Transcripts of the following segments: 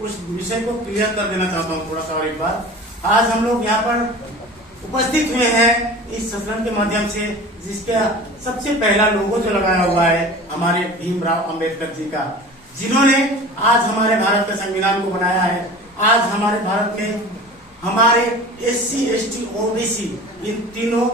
उस विषय को क्लियर कर देना चाहता हूँ थोड़ा सा और एक बार। आज हम लोग यहाँ पर उपस्थित हुए हैं इस सत्संग के माध्यम से, जिसका सबसे पहला लोगो जो लगाया हुआ है हमारे भीमराव अंबेडकर जी का, जिन्होंने आज हमारे भारत के संविधान को बनाया है। आज हमारे भारत में हमारे SC ST OBC इन तीनों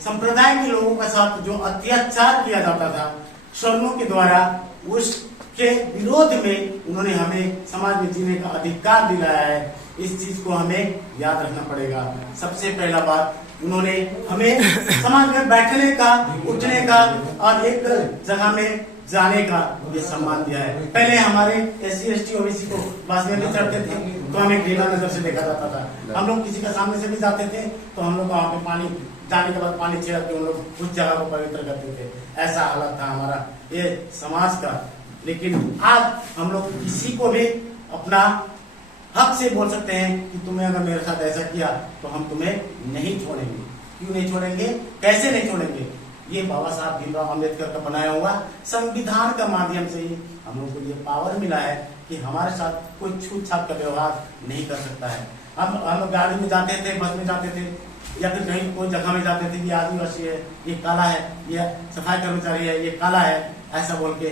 संप्रदाय के लोगों के साथ जो अत्याचार किया जाता था सवर्णों के द्वारा, उसके विरोध में उन्होंने हमें समाज में जीने का अधिकार दिलाया है। इस चीज को हमें याद रखना पड़ेगा। सबसे पहला बात, उन्होंने हमें समाज में बैठने का, उठने का और एक जगह में जाने का ये सम्मान दिया है। पहले हमारे SC ST OBC को बस में भी चढ़ते थे तो हमें घृणा नजर से देखा जाता था। हम लोग किसी के सामने से भी जाते थे तो हम लोग वहाँ पे पानी जाने के बाद पानी छिड़क के उन लोग उस जगह को पवित्र करते थे। ऐसा हालत था हमारा ये समाज का। लेकिन आज हम लोग किसी को भी अपना हक से बोल सकते हैं कि तुम्हें अगर मेरे साथ ऐसा किया तो हम तुम्हें नहीं छोड़ेंगे। क्यों नहीं छोड़ेंगे, कैसे नहीं छोड़ेंगे? ये बाबा साहब भीमराव अम्बेडकर का बनाया हुआ संविधान का माध्यम से ही हम लोग को ये पावर मिला है कि हमारे साथ कोई छूट छाट का व्यवहार नहीं कर सकता है। हम गाड़ी में जाते थे, बस में जाते थे या फिर कहीं कोई जगह में जाते थे, ये आदिवासी है, ये काला है, ये सफाई कर्मचारी है, ये काला है, ऐसा बोल के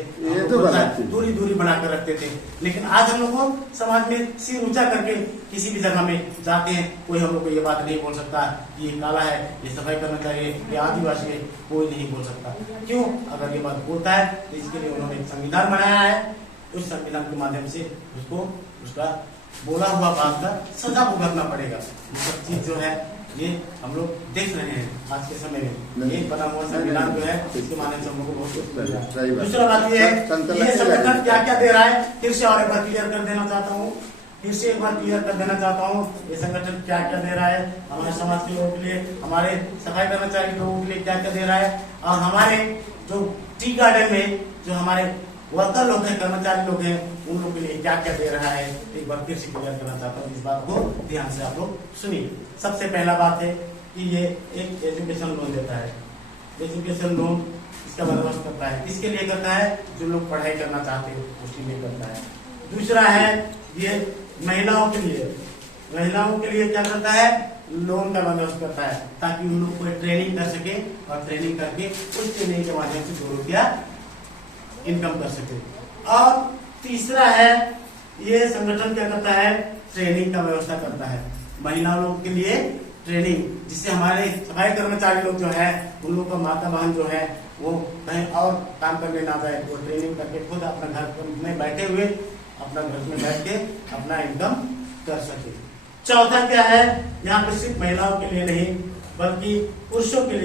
दूरी दूरी बनाकर रखते थे। लेकिन आज हम लोग को समाज में सिर ऊंचा करके किसी भी जगह में जाते हैं, कोई हम लोग को ये बात नहीं बोल सकता कि ये काला है, ये सफाई कर्मचारी है, ये आदिवासी है, कोई नहीं बोल सकता। क्यों? अगर ये बात बोलता है तो इसके लिए उन्होंने एक संविधान बनाया है। उस संविधान के माध्यम से उसको उसका बोला हुआ बात का सजा भुगतना पड़ेगा। ये सब चीज जो है ये हम लोग देख रहे हैं आज के समय में। एक बना हुआ संविधान जो है इसके माध्यम से हम लोग को बहुत कुछ मिल रहा है। दूसरा बात ये है ये संगठन क्या क्या दे रहा है, फिर से और एक बार क्लियर कर देना चाहता हूँ। ये संगठन क्या क्या दे रहा है हमारे समाज के लोगों के लिए, हमारे सफाई कर्मचारी लोगों के लिए क्या क्या दे रहा है, और हमारे जो टी गार्डन में जो हमारे वर्कर लोग हैं, कर्मचारी लोग हैं, उन लोगों के लिए क्या क्या दे रहा है, एक बार फिर से क्लियर करना चाहता हूँ। इस बात को ध्यान से आप लोग सुनिए। सबसे पहला बात है कि ये एक एजुकेशन लोन देता है। एजुकेशन लोन इसका बंदोबस्त करता है, किसके लिए करता है? जो लोग पढ़ाई करना चाहते हैं उसके लिए करता है। दूसरा है ये महिलाओं के लिए क्या करता है? लोन का बंदोबस्त करता है, ताकि उन लोग को ट्रेनिंग कर सके और ट्रेनिंग करके उस ट्रेनिंग के माध्यम से 2 रुपया इनकम कर सके। और तीसरा है ये संगठन क्या करता है? ट्रेनिंग का व्यवस्था करता है महिला लोगों के लिए ट्रेनिंग, जिससे हमारे सफाई कर्मचारी लोग जो है उन लोग का माता बहन जो है वो कहीं और काम करने ना जाए, वो ट्रेनिंग करके खुद अपना घर में बैठे हुए अपना घर में बैठ के अपना इनकम कर सके। चौथा क्या है? यहाँ पे सिर्फ महिलाओं के लिए नहीं बल्कि पुरुषों के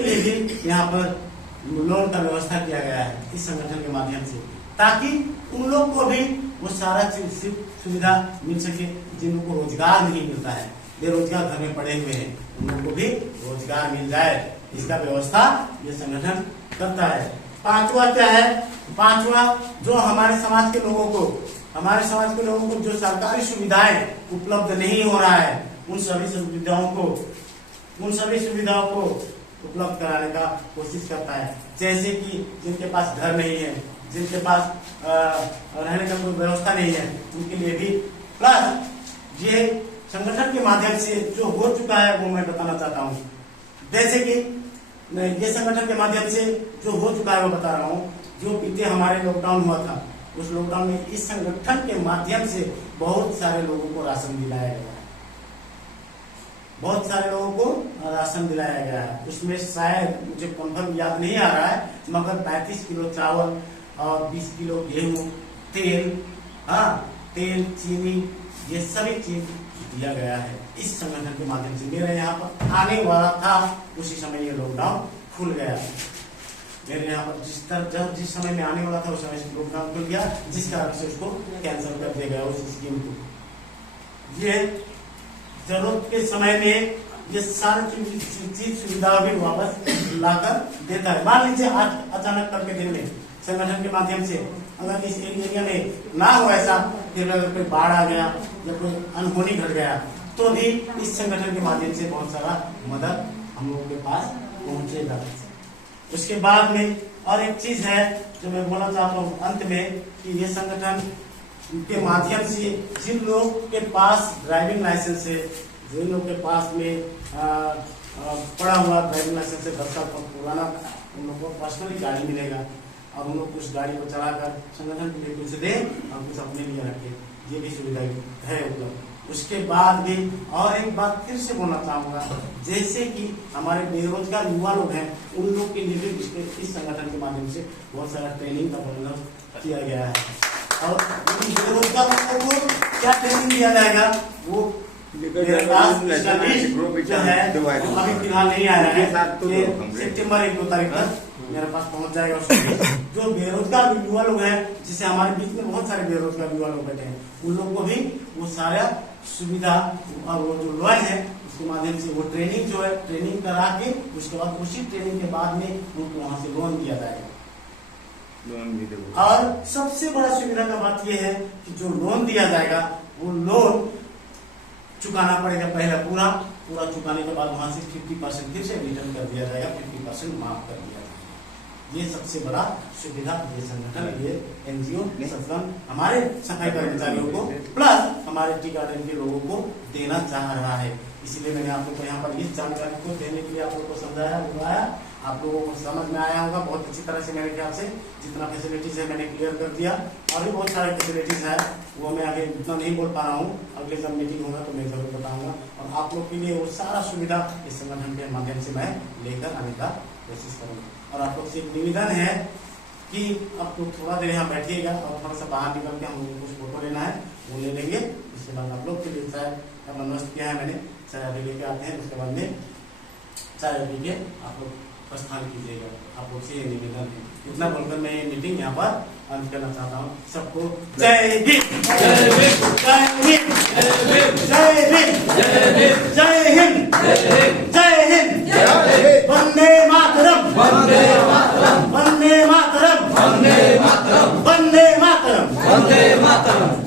लिए भी यहाँ पर लोन का व्यवस्था किया गया है इस संगठन के माध्यम से, ताकि उन लोग को भी वो सारा सुविधा मिल सके जिन लोगों को रोजगार नहीं मिलता है, बेरोजगार घर में पड़े हुए हैं, उन लोगों को भी रोजगार मिल जाए, इसका व्यवस्था ये संगठन करता है। पांचवा क्या है? पांचवा जो हमारे समाज के लोगों को जो सरकारी सुविधाएं उपलब्ध नहीं हो रहा है, उन सभी सुविधाओं को उपलब्ध कराने का कोशिश करता है। जैसे कि जिनके पास घर नहीं है, जिनके पास रहने का कोई व्यवस्था नहीं है, उनके लिए भी। प्लस ये संगठन के माध्यम से जो हो चुका है वो मैं बताना चाहता हूँ। जैसे कि ये संगठन के माध्यम से जो हो चुका है वो बता रहा हूँ। जो बीते हमारे लॉकडाउन हुआ था, उस लॉकडाउन में इस संगठन के माध्यम से बहुत सारे लोगों को राशन दिलाया गया है। बहुत सारे लोगों को राशन दिलाया गया है। उसमें शायद मुझे कंफर्म याद नहीं आ रहा है, मगर 35 किलो चावल और 20 किलो गेहूं, तेल, चीनी, ये सभी चीज दिया गया है इस संगठन के माध्यम से। मेरे यहाँ पर आने वाला था उसी समय ये लॉकडाउन खुल गया। मेरे यहाँ पर जिस समय में आने वाला था उस समय लॉकडाउन खुल गया, जिस कारण से उसको कैंसिल कर दिया गया उस स्कीम को। ये जरूरत के समय में ये सारी चीज सुविधा भी वापस लाकर देता है। मान लीजिए आज अचानक करके दिन में संगठन के माध्यम से अगर इस एरिया में ना हो ऐसा, फिर अगर कोई बाढ़ आ गया या कोई अनहोनी घट गया, तो भी इस संगठन के माध्यम से बहुत सारा मदद हम लोगों के पास पहुंचेगा। उसके बाद में और एक चीज है जो मैं बोलना चाहता हूँ अंत में, कि ये संगठन के माध्यम से जिन लोग के पास ड्राइविंग लाइसेंस है, जिन लोग के पास में पड़ा हुआ ड्राइविंग लाइसेंस है 10 साल पुराना, उन लोगों को पर्सनली गाड़ी मिलेगा और उन लोग उस गाड़ी को चलाकर संगठन के लिए कुछ दे और कुछ अपने लिए रखे, ये भी सुविधा है उपलब्ध। उसके बाद भी और एक बात फिर से बोलना चाहूंगा, जैसे कि हमारे बेरोजगार युवा लोग हैं, उन लोग के लिए भी इस संगठन के माध्यम से बहुत सारा ट्रेनिंग का बंदोबस्त किया गया है। और बेरोजगार लोगों को क्या ट्रेनिंग दिया जाएगा, वो मेरे पास जो है अभी फिलहाल नहीं आया है, सितंबर 1-2 तारीख तक मेरे पास पहुंच जाएगा। जो बेरोजगार युवा लोग हैं, जिसे हमारे बीच में बहुत सारे बेरोजगार युवा लोग बैठे हैं, उन लोग को भी वो सारा सुविधा और वो जो लोन है उसके माध्यम से वो ट्रेनिंग जो है ट्रेनिंग करा के उसके बाद उसी ट्रेनिंग के बाद में उनको वहां से लोन दिया जाएगा। लोन भी देगा। और सबसे बड़ा सुविधा का बात यह है कि जो लोन दिया जाएगा वो लोन चुकाना पड़ेगा पहला पूरा चुकाने के बाद वहां से 50% फिर से रिटर्न कर दिया जाएगा, 50% माफ कर दिया जाएगा। ये सबसे बड़ा सुविधा ये संगठन, ये एनजीओ संगठन हमारे सफाई कर्मचारियों को प्लस हमारे टी गार्डन के लोगों को देना चाह रहा है। इसलिए मैंने आप लोग को यहाँ पर इस जानकारी को देने के लिए आप लोग को समझाया, बुलाया, आप लोगों को समझ में आया होगा बहुत अच्छी तरह से। मेरे ख्याल से जितना फैसिलिटीज है मैंने क्लियर कर दिया, और भी बहुत सारे फैसिलिटीज है वो मैं अभी इतना नहीं बोल पा रहा हूँ, अगले जब मीटिंग होगा तो मैं जरूर बताऊंगा। और आप लोग के लिए वो सारा सुविधा इस संगठन के माध्यम से मैं लेकर आने का कोशिश करूँगा। और आप लोग से एक निवेदन है कि आप लोग थोड़ा देर यहाँ बैठिएगा और थोड़ा सा बाहर निकल के हम लोग को कुछ फोटो लेना है, वो ले लेंगे। उसके बाद आप लोग के लिए चाय का बंदोबस्त किया है मैंने, चाय अभी लेके आते हैं, उसके बाद में चाय पी के आप लोग प्रस्थान कीजिएगा। आप लोग से ये निवेदन है। इतना बोलकर मैं ये मीटिंग यहाँ पर अंत करना चाहता हूँ। सबको जय भीम, जय भीम, जय भीम, जय भीम, जय भीम, जय हिंद, जय हिंद, जय हिंद, वंदे मातरम, वंदे मातरम, वंदे मातरम, वंदे मातरम, वंदे मातरम, वंदे मातरम।